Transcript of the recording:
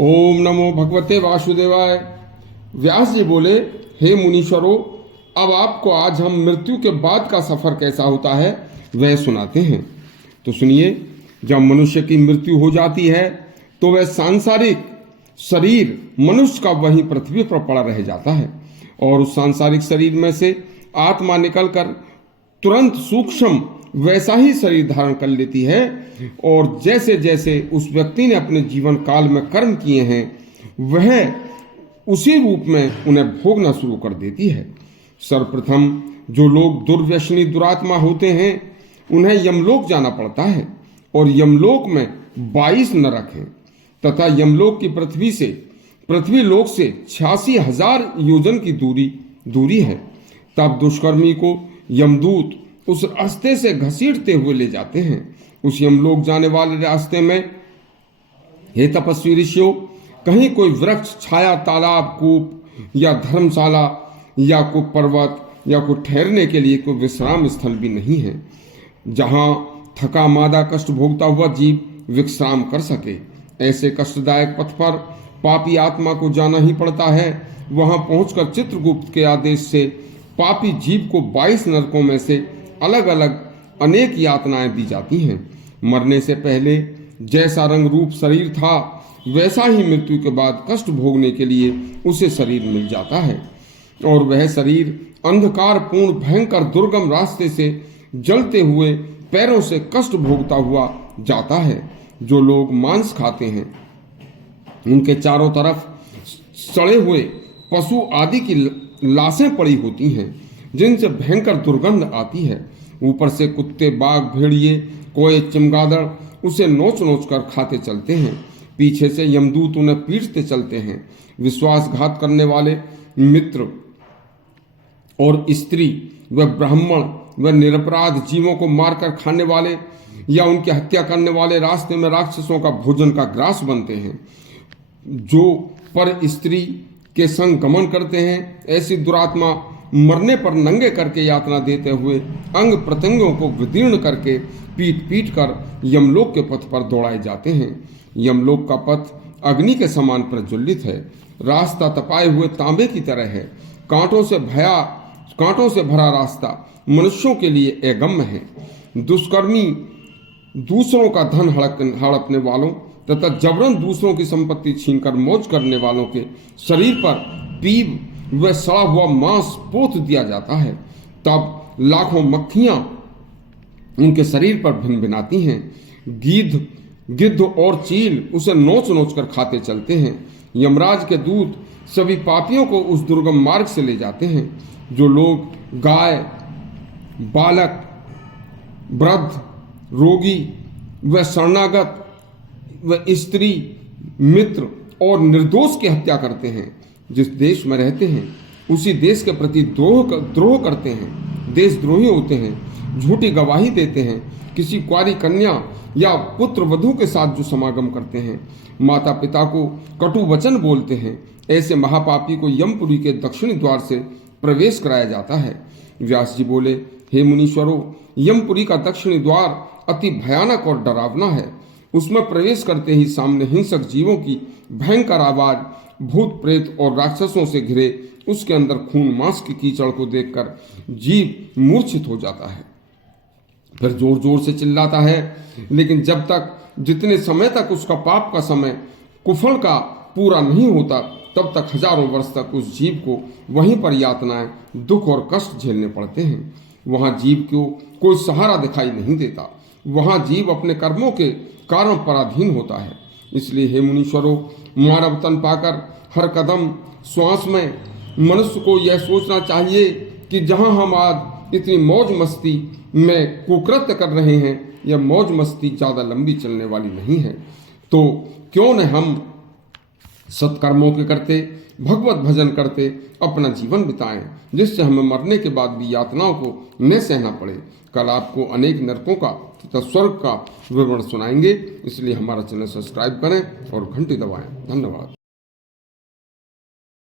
ओम नमो भगवते वासुदेवाय। व्यास जी बोले, हे मुनीश्वरों, अब आपको आज हम मृत्यु के बाद का सफर कैसा होता है वह सुनाते हैं। तो सुनिए, जब मनुष्य की मृत्यु हो जाती है तो वह सांसारिक शरीर मनुष्य का वहीं पृथ्वी पर पड़ा रह जाता है और उस सांसारिक शरीर में से आत्मा निकलकर तुरंत सूक्ष्म वैसा ही शरीर धारण कर लेती है और जैसे जैसे उस व्यक्ति ने अपने जीवन काल में कर्म किए हैं वह उसी रूप में उन्हें भोगना शुरू कर देती है। सर्वप्रथम जो लोग दुर्व्यसनी दुरात्मा होते हैं उन्हें यमलोक जाना पड़ता है और यमलोक में 22 नरक हैं तथा यमलोक की पृथ्वी लोक से 86,000 योजन की दूरी है। तब दुष्कर्मी को यमदूत उस रास्ते से घसीटते हुए ले जाते हैं। उस यमलोक जाने वाले रास्ते में हे तपस्वी ऋषियों, कहीं कोई वृक्ष छाया तालाब कूप या धर्मशाला या कोई पर्वत या कोई ठहरने के लिए कोई विश्राम स्थल भी नहीं है जहां थका मादा कष्ट भोगता हुआ जीव विश्राम कर सके। ऐसे कष्टदायक पथ पर पापी आत्मा को जाना ही पड़ता है। वहां पहुंचकर चित्रगुप्त के आदेश से पापी जीव को 22 नरकों में से अलग अलग अनेक यातनाएं दी जाती हैं। मरने से पहले जैसा रंग रूप शरीर था वैसा ही मृत्यु के बाद कष्ट भोगने के लिए उसे शरीर मिल जाता है और वह शरीर अंधकार पूर्ण भयंकर दुर्गम रास्ते से जलते हुए पैरों से कष्ट भोगता हुआ जाता है। जो लोग मांस खाते हैं उनके चारों तरफ सड़े हुए पशु आदि की लाशें पड़ी होती हैं जिनसे भयंकर दुर्गंध आती है। ऊपर से कुत्ते बाघ भेड़िए कोए चमगादड़ उसे नोच नोच कर खाते चलते हैं। पीछे से यमदूत उन्हें पीटते चलते हैं। विश्वासघात करने वाले मित्र और स्त्री व ब्राह्मण व निरपराध जीवों को मारकर खाने वाले या उनकी हत्या करने वाले रास्ते में राक्षसों का भोजन का ग्रास बनते हैं। जो पर स्त्री के संग गमन करते हैं ऐसी दुरात्मा मरने पर नंगे करके यातना देते हुए अंग प्रत्यंगों को विदीर्ण करके पीट पीट कर यमलोक के पथ पर दौड़ाए जाते हैं। यमलोक का पथ अग्नि के समान प्रज्वलित है। रास्ता तपाए हुए तांबे की तरह है। कांटों से भरा रास्ता मनुष्यों के लिए अगम्य है। दुष्कर्मी दूसरों का धन हड़पने वालों तथा जबरन दूसरों की संपत्ति छीनकर मौज करने वालों के शरीर पर पीप व सड़ा हुआ मांस पोत दिया जाता है। तब लाखों मक्खियां उनके शरीर पर भिनभिनाती हैं। गिद्ध और चील उसे नोच नोच कर खाते चलते हैं। यमराज के दूत सभी पापियों को उस दुर्गम मार्ग से ले जाते हैं। जो लोग गाय बालक वृद्ध रोगी व शरणागत व स्त्री मित्र और निर्दोष की हत्या करते हैं, जिस देश में रहते हैं उसी देश के प्रति द्रोह करते हैं, देशद्रोही होते हैं, झूठी गवाही देते हैं, किसी कुंवारी कन्या या पुत्र वधू के साथ जो समागम करते हैं, माता पिता को कटु वचन बोलते हैं, ऐसे महापापी को यमपुरी के दक्षिणी द्वार से प्रवेश कराया जाता है। व्यास जी बोले, हे मुनीश्वरों, यमपुरी का दक्षिणी द्वार अति भयानक और डरावना है। उसमें प्रवेश करते ही सामने हिंसक जीवों की भयंकर आवाज भूत प्रेत और राक्षसों से घिरे उसके अंदर खून मांस की कीचड़ को देखकर जीव मूर्छित हो जाता है। फिर जोर जोर से चिल्लाता है, लेकिन जब तक जितने समय तक उसका पाप का समय कुफल का पूरा नहीं होता तब तक हजारों वर्ष तक उस जीव को वहीं पर यातनाएं दुख और कष्ट झेलने पड़ते हैं। वहां जीव को कोई सहारा दिखाई नहीं देता। वहां जीव अपने कर्मों के कारण पराधीन होता है। इसलिए हे मुनीश्वरों, मानव तन पाकर हर कदम श्वास में मनुष्य को यह सोचना चाहिए कि जहां हम आज इतनी मौज मस्ती में कुकृत्य कर रहे हैं, यह मौज मस्ती ज्यादा लंबी चलने वाली नहीं है। तो क्यों न हम सत्कर्मों के करते भगवत भजन करते अपना जीवन बिताएं, जिससे हमें मरने के बाद भी यातनाओं को न सहना पड़े। कल आपको अनेक नरकों का तथा स्वर्ग का विवरण सुनाएंगे, इसलिए हमारा चैनल सब्सक्राइब करें और घंटी दबाएं। धन्यवाद।